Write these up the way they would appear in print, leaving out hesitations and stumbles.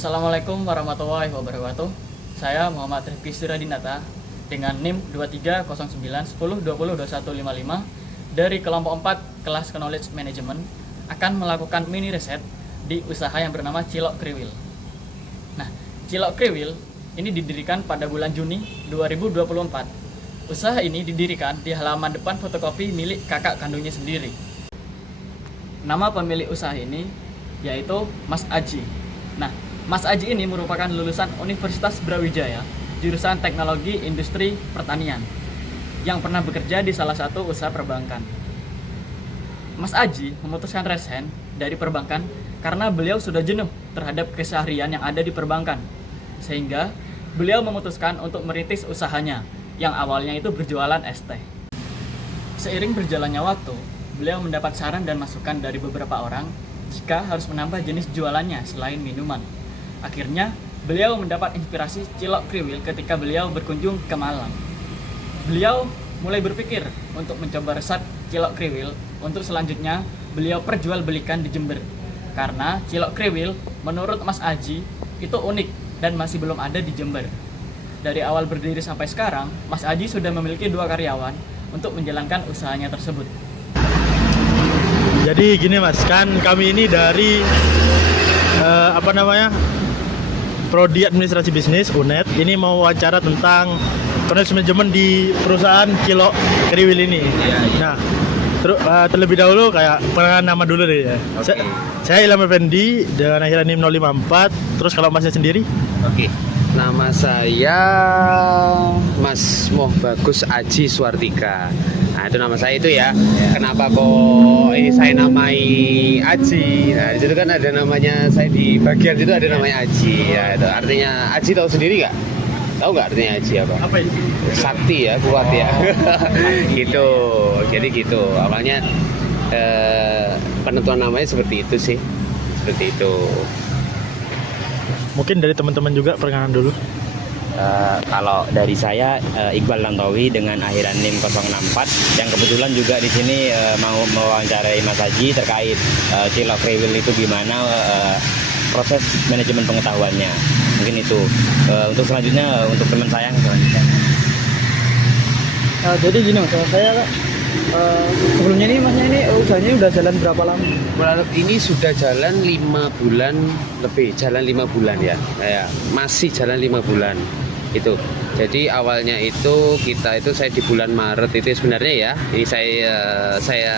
Assalamualaikum warahmatullahi wabarakatuh. Saya Muhammad Rifki Suradinata dengan NIM 230910202155 dari kelompok 4 kelas Knowledge Management akan melakukan mini riset di usaha yang bernama Cilok Kriwil. Nah, Cilok Kriwil ini didirikan pada bulan Juni 2024. Usaha ini didirikan di halaman depan fotokopi milik kakak kandungnya sendiri. Nama pemilik usaha ini yaitu Mas Aji. Nah, Mas Aji ini merupakan lulusan Universitas Brawijaya, jurusan Teknologi Industri Pertanian, yang pernah bekerja di salah satu usaha perbankan. Mas Aji memutuskan resign dari perbankan karena beliau sudah jenuh terhadap keseharian yang ada di perbankan, sehingga beliau memutuskan untuk merintis usahanya, yang awalnya itu berjualan es teh. Seiring berjalannya waktu, beliau mendapat saran dan masukan dari beberapa orang jika harus menambah jenis jualannya selain minuman. Akhirnya, beliau mendapat inspirasi Cilok Kriwil ketika beliau berkunjung ke Malang. Beliau mulai berpikir untuk mencoba resep Cilok Kriwil untuk selanjutnya beliau perjualbelikan di Jember. Karena Cilok Kriwil menurut Mas Aji itu unik dan masih belum ada di Jember. Dari awal berdiri sampai sekarang, Mas Aji sudah memiliki 2 karyawan untuk menjalankan usahanya tersebut. Jadi gini Mas, kan kami ini dari Prodi Administrasi Bisnis UNED. Ini mau wawancara tentang knowledge management di perusahaan Cilok Kriwil ini. Nah, terlebih dahulu kayak perkenalan nama dulu deh ya. Okay. Saya Ilham Effendi dengan akhiran NIM 054. Terus kalau Masnya sendiri? Oke. Nama saya Mas Moh Bagus Aji Swartika. Nah, itu nama saya itu ya. Kenapa kok ini saya namai Aji? Nah, di situ kan ada namanya, saya di bagian situ ada namanya Aji. Ya, itu artinya Aji tahu sendiri nggak? Tahu nggak artinya Aji apa? Apa itu? Sakti ya, kuat ya. Gitu. Jadi gitu. Awalnya penentuan namanya seperti itu sih. Seperti itu. Mungkin dari teman-teman juga perkenalan dulu. Kalau dari saya Iqbal Tantowi dengan akhiran NIM 064 yang kebetulan juga di sini mau mewawancarai Mas Haji terkait Cilok Kriwil itu gimana proses manajemen pengetahuannya. Mungkin itu. Untuk selanjutnya untuk teman saya selanjutnya. Jadi gini Mas, saya sebelumnya ini Masnya ini usahanya udah jalan berapa lama? Ini sudah jalan 5 bulan lebih, jalan 5 bulan ya. Masih jalan 5 bulan itu. Jadi awalnya itu saya di bulan Maret itu sebenarnya ya. Ini saya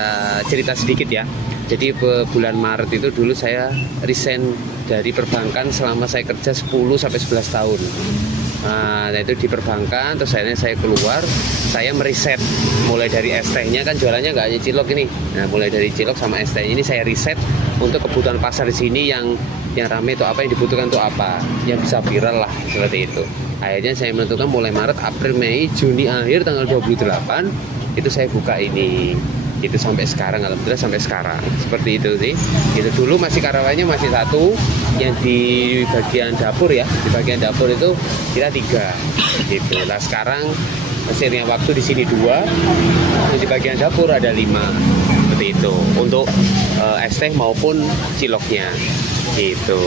cerita sedikit ya. Jadi bulan Maret itu dulu saya resign dari perbankan selama saya kerja 10 sampai 11 tahun. Nah, itu di perbankan, terus akhirnya saya keluar, saya meriset mulai dari es tehnya, kan jualannya nggak hanya cilok ini. Nah, mulai dari cilok sama es teh ini saya riset untuk kebutuhan pasar di sini yang ramai itu apa, yang dibutuhkan itu apa, yang bisa viral lah seperti itu. Akhirnya saya menentukan mulai Maret, April, Mei, Juni akhir tanggal 28 itu saya buka ini. Itu sampai sekarang, alhamdulillah sampai sekarang seperti itu sih. Itu dulu masih karyawannya masih 1 yang di bagian dapur ya, di bagian dapur itu kita 3 gitu. Nah sekarang seiring waktu di sini 2, di bagian dapur ada 5 seperti itu untuk es teh maupun ciloknya gitu.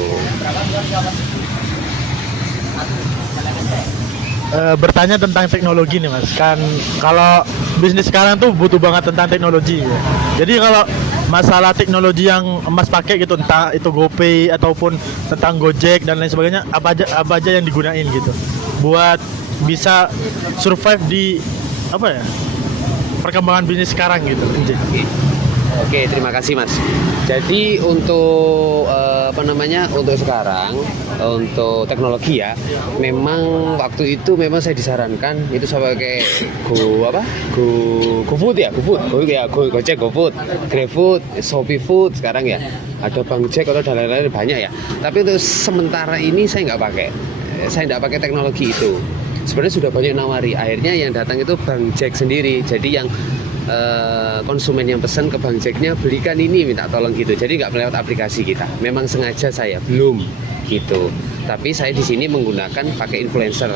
Bertanya tentang teknologi nih Mas, kan kalau bisnis sekarang tuh butuh banget tentang teknologi ya. Jadi kalau masalah teknologi yang Mas pakai gitu, entah itu GoPay ataupun tentang Gojek dan lain sebagainya, apa aja yang digunain gitu buat bisa survive di perkembangan bisnis sekarang gitu. Oke, terima kasih Mas. Jadi untuk untuk sekarang, untuk teknologi ya, memang waktu itu memang saya disarankan itu saya pakai GoFood ya, Gojek, GoFood, GrabFood, Shopee Food sekarang ya, ada Bang Jack atau dan lain-lain banyak ya. Tapi untuk sementara ini saya nggak pakai teknologi itu. Sebenarnya sudah banyak nawari. Akhirnya yang datang itu Bang Jack sendiri. Jadi yang konsumen yang pesan ke Bang Jacknya, belikan ini, minta tolong gitu. Jadi nggak melewat aplikasi kita. Memang sengaja saya belum gitu. Tapi saya di sini menggunakan pakai influencer.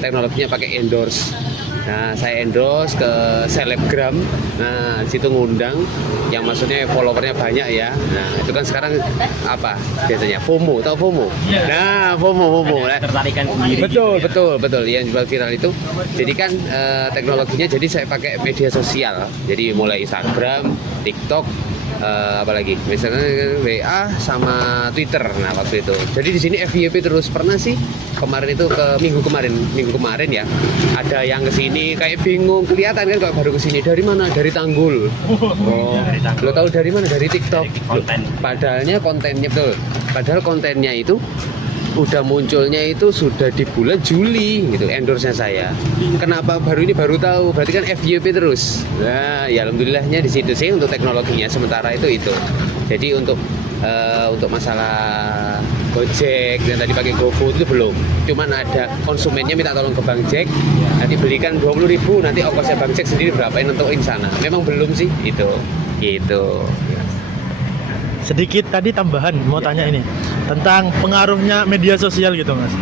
Teknologinya pakai endorse Nah, saya endorse ke selebgram. Nah, di situ ngundang yang maksudnya followernya banyak ya. Nah, itu kan sekarang apa biasanya FOMO, tahu FOMO? Nah, FOMO. Nah, Tertarikan sendiri. betul yang jual viral itu. Jadi kan teknologinya jadi saya pakai media sosial. Jadi mulai Instagram, TikTok, apalagi misalnya WA sama Twitter. Nah, waktu itu. Jadi di sini FYP terus. Pernah sih kemarin itu ke minggu kemarin ya. Ada yang kesini kayak bingung, kelihatan kan kalau baru kesini dari mana? Dari Tanggul. Oh, Dari Tanggul. lo tahu dari mana? Dari TikTok. Konten. Padahal kontennya betul. Padahal kontennya itu udah munculnya itu sudah di bulan Juli gitu endorse-nya saya. Kenapa baru tahu? Berarti kan FYP terus. Nah, ya alhamdulillahnya di situ sih untuk teknologinya sementara itu. Jadi untuk masalah Gojek yang tadi pakai GoFood itu belum. Cuman ada konsumennya minta tolong ke Bang Jack, nanti belikan 20.000, nanti ongkosnya Bang Jack sendiri berapa yang nentuin sana. Memang belum sih itu. Gitu. Sedikit tadi tambahan mau tanya ini tentang pengaruhnya media sosial gitu Mas.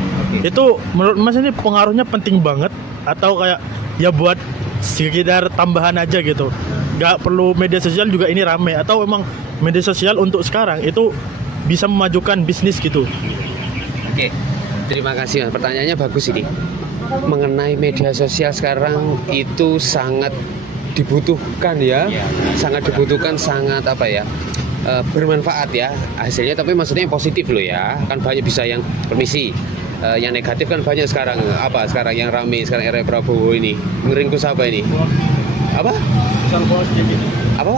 Itu menurut Mas ini pengaruhnya penting banget atau kayak ya buat sekedar tambahan aja gitu? Gak perlu media sosial juga ini rame, atau memang media sosial untuk sekarang itu bisa memajukan bisnis gitu? Oke, terima kasih Mas. Pertanyaannya bagus ini. Mengenai media sosial sekarang itu sangat dibutuhkan ya, sangat dibutuhkan, sangat apa ya, bermanfaat ya hasilnya, tapi maksudnya yang positif loh ya. Kan banyak bisa yang permisi, yang negatif kan banyak sekarang. Apa sekarang yang rame sekarang era Prabowo ini, ngeringkus apa ini? Apa? Apa?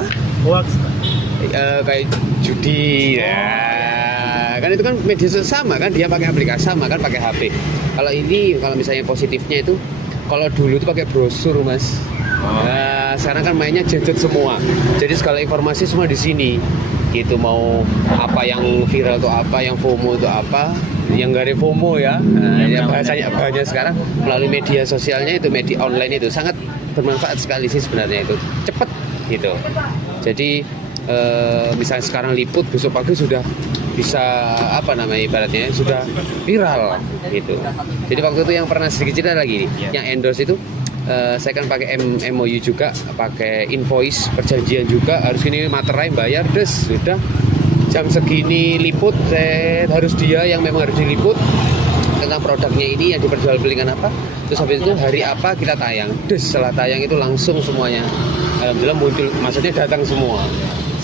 Hoax. Kayak judi ya, kan itu kan media sosial sama kan, dia pakai aplikasi sama kan, pakai HP. Kalau ini kalau misalnya positifnya itu, kalau dulu itu pakai brosur Mas. Nah, sekarang kan mainnya gadget semua. Jadi segala informasi semua di sini. Gitu, mau apa yang viral itu apa, yang FOMO itu apa, yang gak ada FOMO ya. Nah, ya bahasanya banyak sekarang melalui media sosialnya itu, media online itu sangat bermanfaat sekali sih sebenarnya itu. Cepat gitu. Jadi misalnya sekarang liput, besok pagi sudah bisa apa namanya ibaratnya sudah viral gitu. Jadi waktu itu yang pernah sedikit cerita lagi nih, yang endorse itu saya kan pakai MOU juga, pakai invoice perjanjian juga, harus ini materai bayar, sudah jam segini liput, saya harus dia yang memang harus diliput tentang produknya ini yang diperjualbelikan apa, terus habis itu hari apa kita tayang, setelah tayang itu langsung semuanya alhamdulillah muncul, maksudnya datang semua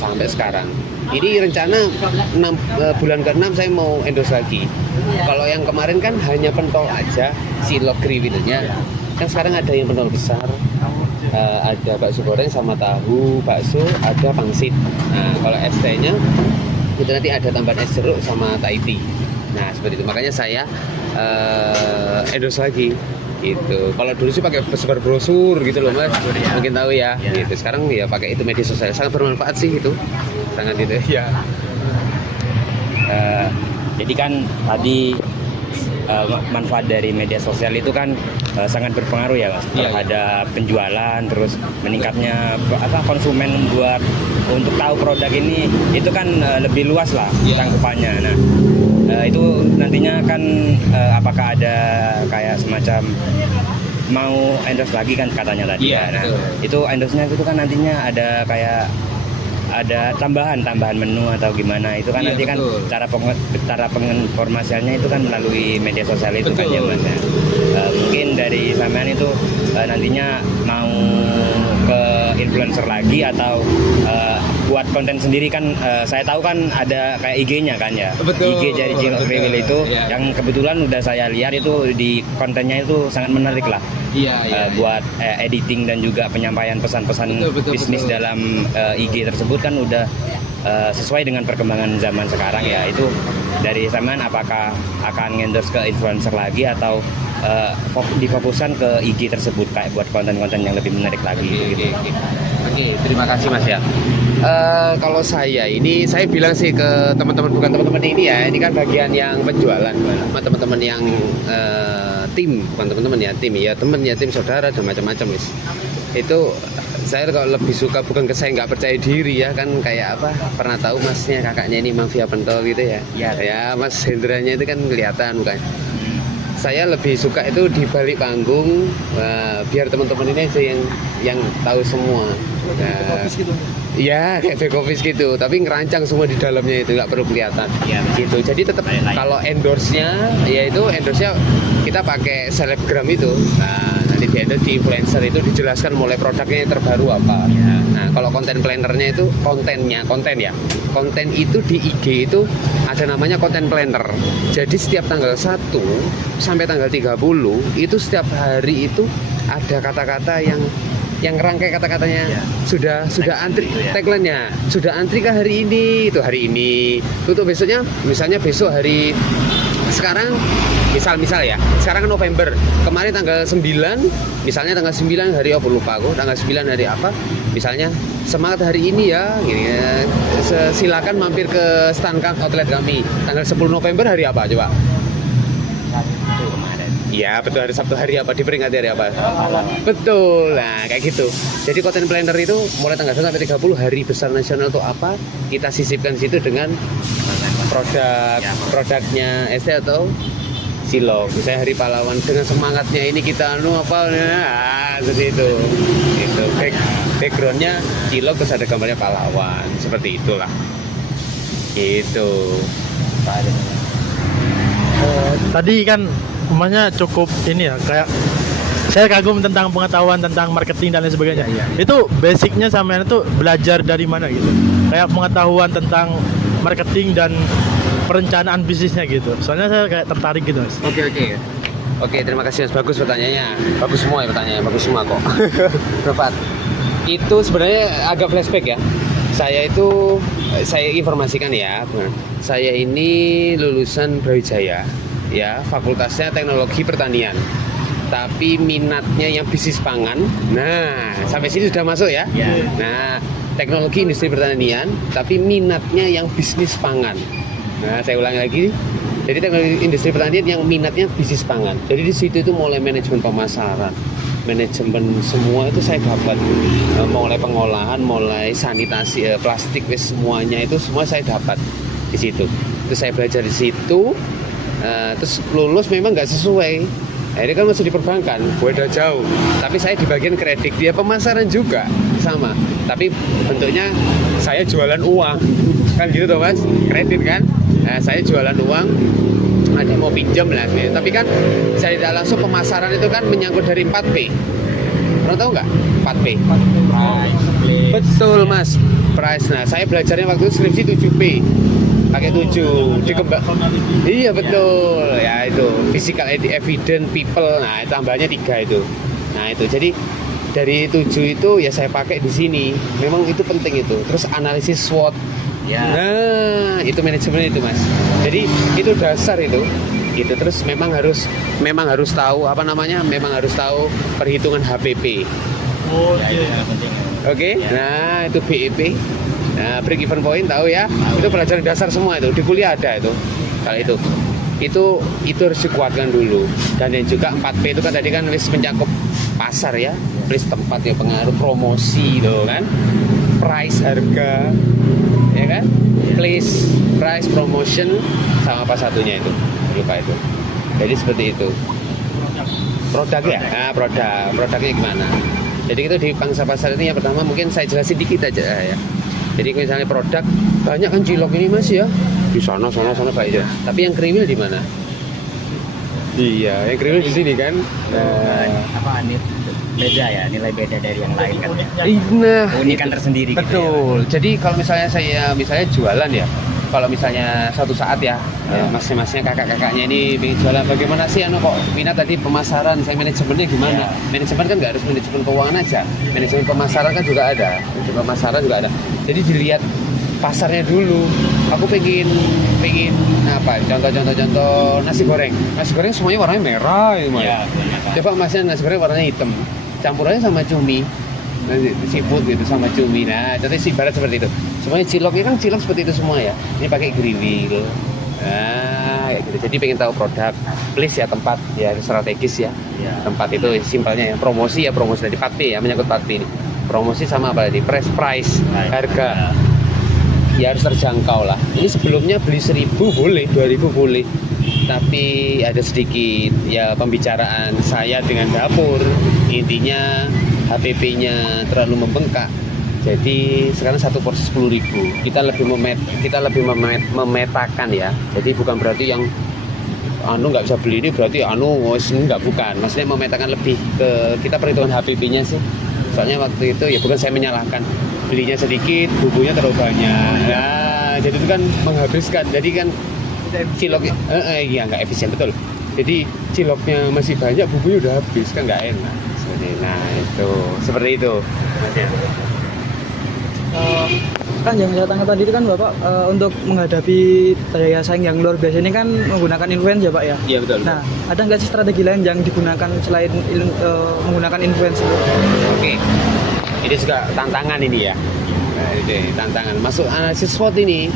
sampai sekarang. Ini rencana bulan ke-6 saya mau endorse lagi. Kalau yang kemarin kan hanya pentol aja, Cilok Kriwilnya. Kan sekarang ada yang pentol besar, ada bakso goreng sama tahu, bakso, ada pangsit. Nah, kalau ST-nya itu nanti ada tambahan es jeruk sama Thai tea. Nah, seperti itu. Makanya saya endorse lagi. Gitu. Kalau dulu sih pakai sebar brosur gitu loh Mas, mungkin tahu ya. Gitu. Sekarang ya pakai itu media sosial, sangat bermanfaat sih itu, sangat itu ya. Jadi kan tadi manfaat dari media sosial itu kan sangat berpengaruh ya Mas terhadap penjualan, terus meningkatnya konsumen buat untuk tahu produk ini itu kan lebih luas lah cangkupannya. Nah, itu nantinya kan apakah ada kayak semacam mau endorse lagi kan katanya tadi ya. Nah, itu endorse-nya itu kan nantinya ada kayak ada tambahan menu atau gimana, itu kan nanti kan cara penginformasiannya itu kan melalui media sosial itu kan ya Mas ya. Mungkin dari sampean itu nantinya mau ke influencer lagi atau buat konten sendiri kan, saya tahu kan ada kayak IG-nya kan ya. IG dari Cilok Kriwil itu yang kebetulan udah saya lihat itu di kontennya itu sangat menarik lah. Buat editing dan juga penyampaian pesan-pesan bisnis dalam IG tersebut kan udah sesuai dengan perkembangan zaman sekarang ya. Itu dari sampean apakah akan endorse ke influencer lagi atau difokuskan ke IG tersebut kayak buat konten-konten yang lebih menarik lagi gitu. Oke, terima kasih Mas ya. Kalau saya bilang sih ke teman-teman, bukan teman-teman ini ya, ini kan bagian yang penjualan, sama teman-teman yang tim, bukan teman-teman ya, tim saudara dan macam-macam guys. Itu saya kalau lebih suka bukan ke saya nggak percaya diri ya, kan kayak apa, pernah tahu Masnya kakaknya ini mafia pentol gitu ya. Ya Mas Hendranya itu kan kelihatan bukan. saya lebih suka itu di balik panggung, biar teman-teman ini aja yang tahu semua. Nah, iya kayak back office gitu, tapi ngerancang semua di dalamnya itu nggak perlu kelihatan. Iya, Gitu. Jadi tetap kalau endorse-nya, yaitu endorse-nya kita pakai selebgram itu. Nah, nanti di endorse di influencer itu dijelaskan mulai produknya yang terbaru apa. Iya. Nah, kalau konten plannernya itu konten itu di IG itu ada namanya konten planner. Jadi setiap tanggal 1 sampai tanggal 30 itu setiap hari itu ada kata-kata yang rangkai kata-katanya Ya. sudah antri gitu ya. tagline-nya sudah antri ke hari ini, itu hari ini, itu besoknya, misalnya besok hari sekarang misal ya, sekarang kan November, kemarin tanggal 9, misalnya tanggal 9 hari apa lupa aku, tanggal 9 hari apa, misalnya semangat hari ini ya, gini ya, silakan mampir ke stand outlet kami, tanggal 10 November hari apa coba? Itu kemarin. Iya betul, hari Sabtu hari apa, diperingati hari apa? Betul, nah kayak gitu. Jadi content planner itu mulai tanggal 1 sampai 30 hari besar nasional itu apa, kita sisipkan di situ dengan produknya ST atau Cilok. Misalnya hari pahlawan dengan semangatnya ini kita seperti itu. Itu backgroundnya Cilok terus ada gambarnya pahlawan, seperti itulah. Gitu. Tadi kan umumnya cukup ini ya, kayak saya kagum tentang pengetahuan tentang marketing dan lain sebagainya. Itu basicnya sampean itu belajar dari mana gitu? Kayak pengetahuan tentang marketing dan perencanaan bisnisnya gitu. Soalnya saya kayak tertarik gitu, Mas. Oke, terima kasih Mas. Bagus pertanyaannya. Bagus semua ya pertanyaannya, bagus semua kok. Tepat. Itu sebenarnya agak flashback ya. Saya informasikan ya. Saya ini lulusan Brawijaya ya, fakultasnya Teknologi Pertanian. Tapi minatnya yang bisnis pangan. Nah, sampai sini sudah masuk ya. Nah, Teknologi Industri Pertanian, tapi minatnya yang bisnis pangan. Nah, saya ulangi lagi. Jadi teknologi industri pertanian yang minatnya bisnis pangan. Jadi di situ itu mulai manajemen pemasaran, manajemen semua itu saya dapat. Mulai pengolahan, mulai sanitasi, plastik, semuanya itu semua saya dapat di situ. Itu saya belajar di situ. Terus lulus memang nggak sesuai. Akhirnya kan masih di perbankan, beda jauh. Tapi saya di bagian kredit, dia pemasaran juga sama. Tapi bentuknya saya jualan uang, kan gitu toh Mas, kredit kan. Nah, saya jualan uang, ada yang mau pinjam lah. Tapi kan saya tidak langsung pemasaran itu kan menyangkut dari 4P. Pernah tahu nggak 4P? Betul Mas, price. Nah, saya belajarnya waktu itu skripsi 7P. Pakai 7 dikembang. Iya betul. Ya itu physical evidence people. Nah, tambahnya 3 itu. Nah, itu. Jadi dari 7 itu ya saya pakai di sini. Memang itu penting itu. Terus analisis SWOT. Nah, itu manajemen itu Mas. Jadi itu dasar itu. Gitu. Terus memang harus tahu apa namanya? Memang harus tahu perhitungan HPP. Oke. Nah, itu BEP. Nah, break even point tahu ya? Itu pelajaran dasar semua itu, di kuliah ada itu. Kalau itu harus dikuatkan dulu. Dan yang juga 4P itu kan tadi kan wis mencakup pasar ya, place tempat ya, pengaruh promosi loh kan. Price harga. Ya kan? Place, price, promotion sama apa satunya itu? Lupa itu. Jadi seperti itu. Produk ya? Nah, produknya gimana? Jadi itu di pangsa pasar ini yang pertama mungkin saya jelasin dikit aja ya. Jadi misalnya produk banyak kan Cilok ini Mas ya, di sana banyak. Tapi yang kriwil di mana? Iya, yang kriwil di sini kan. Apa nih beda ya, nilai beda dari yang lain kan? Nah, Keunikan tersendiri. betul. Gitu ya. Jadi kalau misalnya saya jualan ya, kalau misalnya suatu saat ya, masing-masing kakak-kakaknya ini ingin jualan, bagaimana sih kok minat tadi pemasaran, saya manajemennya gimana? Manajemen kan nggak harus manajemen keuangan aja, manajemen pemasaran kan juga ada, pemasaran juga ada. Jadi dilihat pasarnya dulu. Aku pengen apa? Contoh nasi goreng. Nasi goreng semuanya warnanya merah, Coba masnya nasi goreng warnanya hitam, campurannya sama cumi. Seafood gitu sama cumi. Nah, contohnya ibarat seperti itu. Semuanya ciloknya kan cilok seperti itu semua ya. Ini pakai grill. Nah, kayak gitu. Jadi pengen tahu produk, place ya, tempat ya, strategis ya. Tempat itu simpelnya ya. Promosi dari 4P ya, menyangkut 4P ini. Promosi sama apa tadi? Price, harga. Ya harus terjangkau lah. Ini sebelumnya beli 1.000 boleh, 2.000 boleh. tapi ada sedikit ya pembicaraan saya dengan dapur, intinya HPP-nya terlalu membengkak. Jadi sekarang satu porsi 10.000. Kita lebih memetakan ya. Jadi bukan berarti yang nggak bisa beli ini berarti nggak, bukan. Maksudnya memetakan lebih ke kita perhitungan HPP-nya sih. Soalnya waktu itu ya bukan saya menyalahkan, belinya sedikit, bumbunya terlalu banyak. Nah, jadi itu kan menghabiskan. Jadi kan ciloknya iya nggak efisien, betul. Jadi ciloknya masih banyak, bumbunya udah habis, kan nggak enak. Nah itu seperti itu. Kan yang saya tanya tadi itu kan Bapak untuk menghadapi daya saing yang luar biasa ini kan menggunakan influencer ya Pak ya? Iya betul. Nah, ada nggak sih strategi lain yang digunakan selain menggunakan influencer? Oke, ini juga tantangan ini ya. Nah, ini tantangan. Masuk analisis SWOT ini,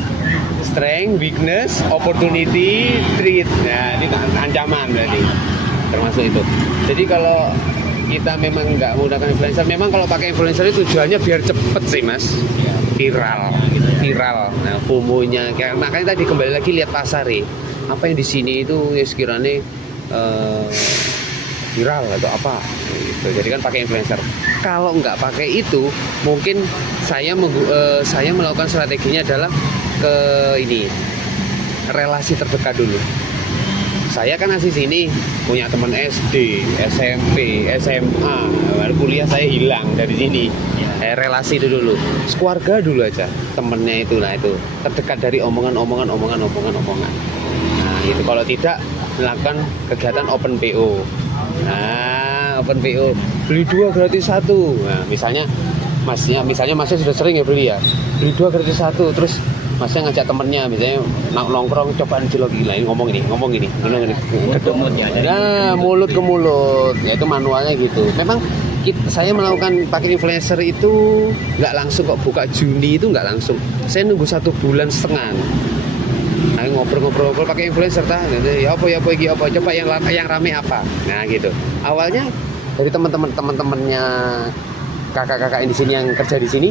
strength, weakness, opportunity, threat. Nah, ini ancaman berarti termasuk itu. Jadi kalau kita memang nggak menggunakan influencer, memang kalau pakai influencer itu tujuannya biar cepet sih mas, viral. Nah, FOMO-nya, makanya tadi kembali lagi lihat pasar ya, apa yang di sini itu ya sekiranya viral atau apa gitu. Jadi kan pakai influencer. Kalau nggak pakai itu, mungkin saya melakukan strateginya adalah ke ini, relasi terdekat dulu. Saya kan asli sini, punya teman SD, SMP, SMA, baru kuliah saya hilang dari sini. Relasi itu dulu, sekeluarga dulu aja, temennya itu, nah itu terdekat dari omongan. Nah itu kalau tidak melakukan kegiatan open PO. Nah open PO, beli 2 gratis 1. Nah misalnya masnya sudah sering ya beli 2 gratis 1, terus masnya ngajak temennya, misalnya nongkrong cobaan cilok gila, ini ngomong ini nah mulut ke mulut ya, itu manualnya gitu. Memang saya melakukan pakai influencer itu nggak langsung kok, buka Juni itu nggak langsung, saya nunggu 1,5 bulan. Nah, ngobrol pakai influencer ya apa coba yang rame apa, nah gitu. Awalnya dari teman-temannya kakak-kakak di sini yang kerja di sini,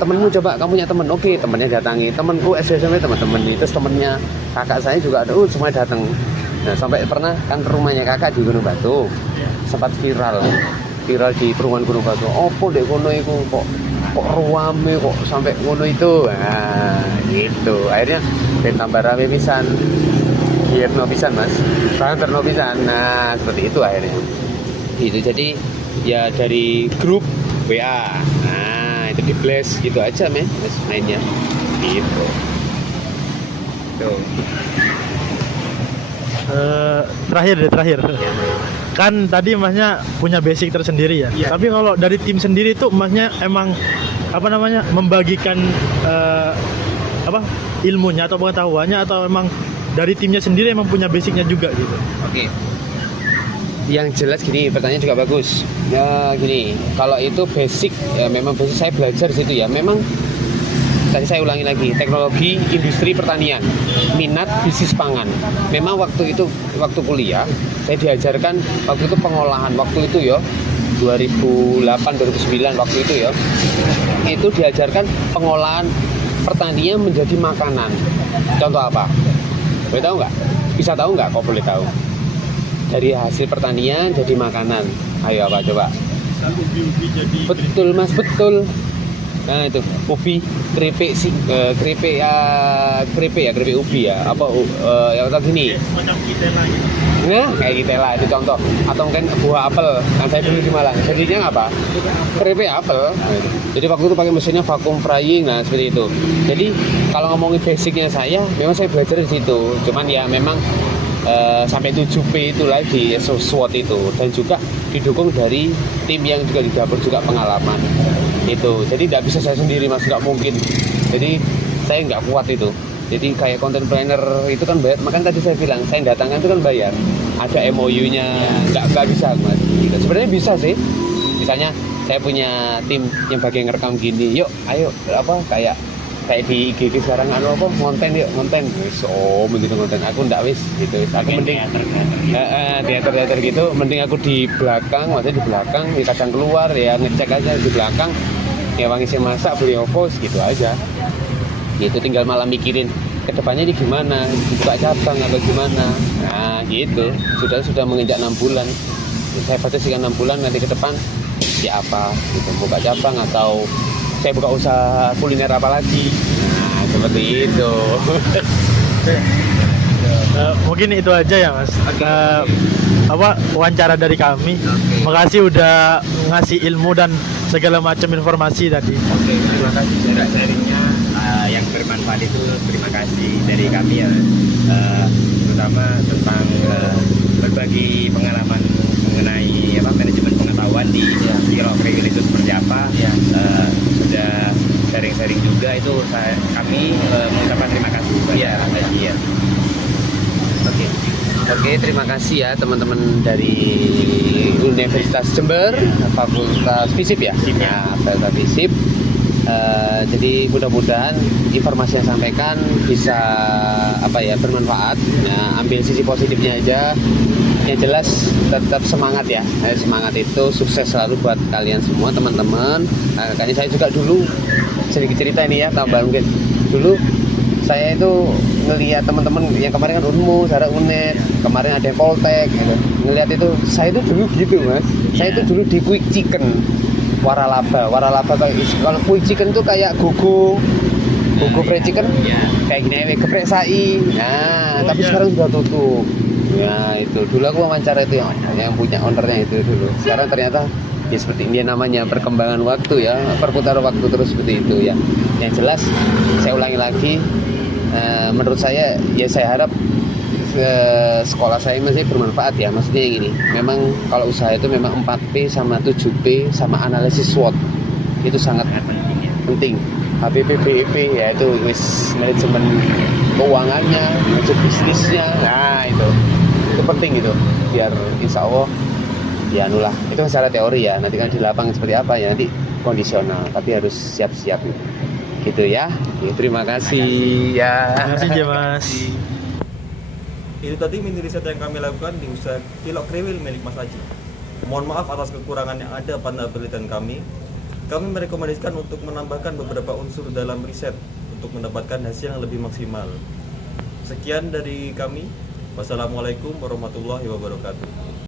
temenmu coba, kamu punya temen, oke, temennya datangi, temenku SMP, teman-teman itu, temennya kakak saya juga ada, semuanya datang. Nah sampai pernah kan rumahnya kakak di Gunung Batu, sempat viral di perumahan Gunung Batu. Opo dek kono itu kok ruame kok sampai kono itu, nah gitu. Akhirnya ben tambah rame pisan, no pisan mas, banter no pisan. Nah seperti itu akhirnya. Gitu, jadi ya dari grup WA. Nah itu di blast gitu aja mas mainnya gitu. Tuh. Terakhir kan tadi masnya punya basic tersendiri ya. Tapi kalau dari tim sendiri tuh masnya emang membagikan ilmunya atau pengetahuannya, atau emang dari timnya sendiri emang punya basicnya juga gitu? Oke. Yang jelas gini, pertanyaan juga bagus. Ya gini, kalau itu basic ya memang basic, saya belajar di situ ya. Memang tadi saya ulangi lagi, teknologi industri pertanian, minat bisnis pangan. Memang waktu kuliah saya diajarkan waktu itu pengolahan, waktu itu ya 2008 2009 waktu itu ya. Itu diajarkan pengolahan pertanian menjadi makanan. Contoh apa? Boleh tahu nggak? Bisa tahu nggak? Kok boleh tahu? Dari hasil pertanian jadi makanan. Ayo apa coba? Betul mas, betul. Nah itu ubi, keripik ubi ya. Apa yang tahu gini? Nah kayak gitela itu contoh. Atau mungkin buah apel. Kan saya dulu di Malang. Jadinya apa? Keripik apel. Jadi waktu itu pakai mesinnya vacuum frying. Nah seperti itu. Jadi kalau ngomongin basicnya saya, memang saya belajar di situ. Cuman ya memang sampai 7P itu lagi SWOT itu, dan juga didukung dari tim yang juga di dapur juga pengalaman itu. Jadi tidak bisa saya sendiri mas, nggak mungkin. Jadi saya nggak kuat itu. Jadi kayak content planner itu kan bayar, makanya tadi saya bilang saya datangkan itu kan bayar, ada MOU-nya, nggak bisa mas. Sebenarnya bisa sih, misalnya saya punya tim yang bagian ngerekam gini, yuk ayo kayak di IG sekarang konten begitu konten, aku ndak wis gitu, aku mending teater gitu, mending aku di belakang, maksudnya di belakang ya kadang keluar ya ngecek aja di belakang ya, wangi sih masak beli opos gitu aja gitu, tinggal malah mikirin kedepannya ini gimana, buka cabang atau gimana. Nah gitu, sudah menginjak 6 bulan. Saya batasikan 6 bulan, nanti ke depan ya apa gitu, buka cabang atau saya buka usaha kuliner apa lagi. Nah seperti itu. Mungkin itu aja ya Mas. Wawancara dari kami. Makasih udah ngasih ilmu dan segala macam informasi tadi. Oke, terima kasih sharingnya yang bermanfaat itu, terima kasih dari kami ya. Terutama tentang berbagi pengalaman mengenai manajemen pengetahuan di Cilok Kriwil itu seperti apa. Sudah sharing-sharing juga itu kami mengucapkan terima kasih banyak. Oke, terima kasih ya teman-teman dari Universitas Jember, Fakultas FISIP ya. Fakultas FISIP. Jadi mudah-mudahan informasi yang sampaikan bisa bermanfaat. Nah, ambil sisi positifnya aja. Yang jelas tetap semangat ya. Semangat itu sukses selalu buat kalian semua teman-teman. Nah, kali saya juga dulu sedikit cerita ini ya, tambah mungkin dulu saya itu ngelihat teman-teman yang kemarin kan Unmu, Sarah Unet, kemarin ada yang Poltek gitu. Ngelihat itu, saya itu dulu gitu Mas. Saya itu dulu di Quick Chicken Waralaba kayak kalau Quick Chicken tuh kayak Gogo fried chicken, kayak gini geprek sai. Nah, tapi sekarang sudah tutup. Ya itu dulu aku wawancara itu yang punya ownernya itu dulu. Sekarang ternyata ya seperti ini namanya perkembangan waktu ya, perputaran waktu terus seperti itu ya. Yang jelas saya ulangi lagi, menurut saya ya saya harap sekolah saya masih bermanfaat ya. Maksudnya yang ini memang kalau usaha itu memang 4P sama 7P sama analisis SWOT itu sangat penting. HPP, BEP ya itu manajemen keuangannya, manajemen bisnisnya. Nah itu penting gitu biar insya Allah ya nulah itu secara teori ya, nanti kan di lapangan seperti apa ya nanti kondisional, tapi harus siap-siap gitu ya. Terima kasih ya. Terima kasih ya Mas. Itu tadi mini riset yang kami lakukan di usaha Cilok Kriwil milik Mas Haji. Mohon maaf atas kekurangan yang ada pada penelitian kami. Kami merekomendasikan untuk menambahkan beberapa unsur dalam riset untuk mendapatkan hasil yang lebih maksimal. Sekian dari kami. Wassalamualaikum warahmatullahi wabarakatuh.